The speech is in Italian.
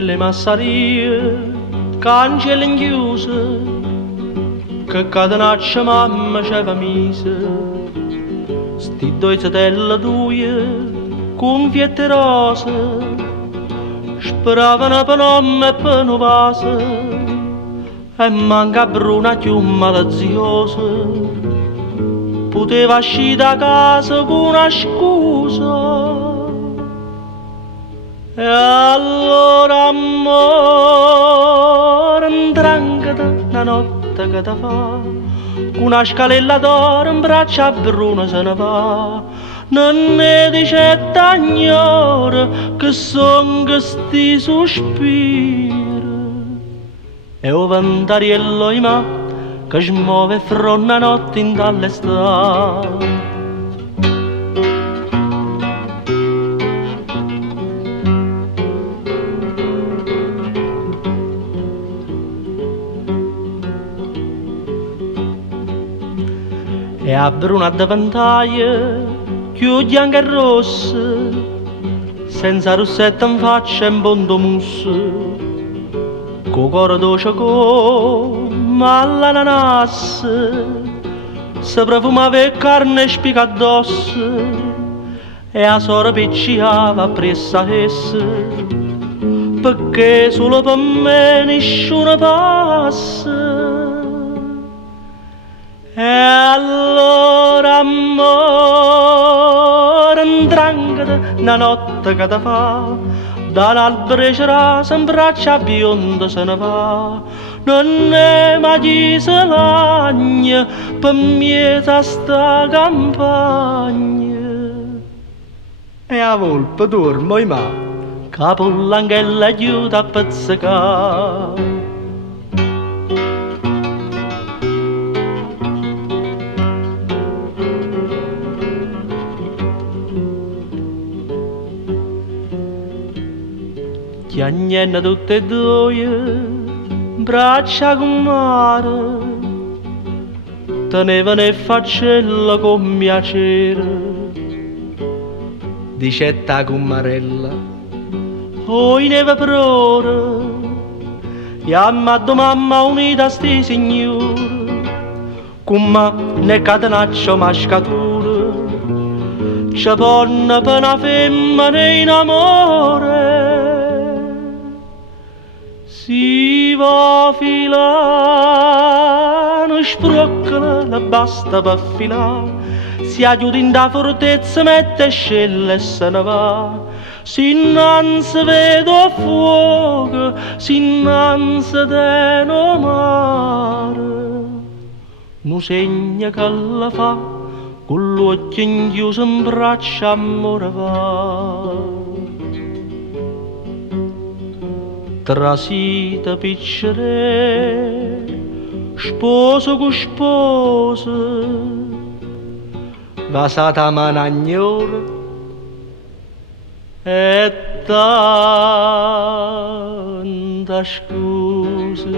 le massarie, cancelli inchiuse, che catenaccia mamma c'aveva mise. Sti due satelle tue, cunfiette rose, speravano per nome e per un vaso, e manca bruna più maliziosa, poteva uscire da casa con una scusa. E allora amore, intrancata una notte che ti fa, con una scalella d'oro in braccio a Bruno se ne va. Non ne dice d'agnore che son questi sospiri, e o ventariello in mano che smuove fra una notte in dall'estate. E a bruna da ventaglia, più bianca e rossa, senza rossetta in faccia e in bondo musso, co cuore dolce come all'ananas, se profumava e carne spica addosso, e a sora picciava presso a essa, perché solo per me nessuno passa. E allora amore, intrancata una notte che ti fa, dall'albero cerasa in braccia bionda se ne va. Non è mai chi se lagna per mieta sta campagna. E a volpe dormo in mano, capo l'anghella aiuta a pizzicare. Chiagnenna tutte e due, braccia con mare, tenevano e faccella con piacere. Dicetta con marella, oi neve per ora, e ammaddo mamma unita sti signore, con ma ne catenaccio mascatura, c'è ponna per una femmina in amore. Si va filano, sproccala la basta per filare, si aiuta in da fortezza, mette scella e se ne va. Si innanzi vedo fuoco, si innanzi teno mare, nu segna che la fa, con l'occhio inchiuso in braccia amore va. Trasita piccere, sposo con sposo, vasata managnora e tanta scusa.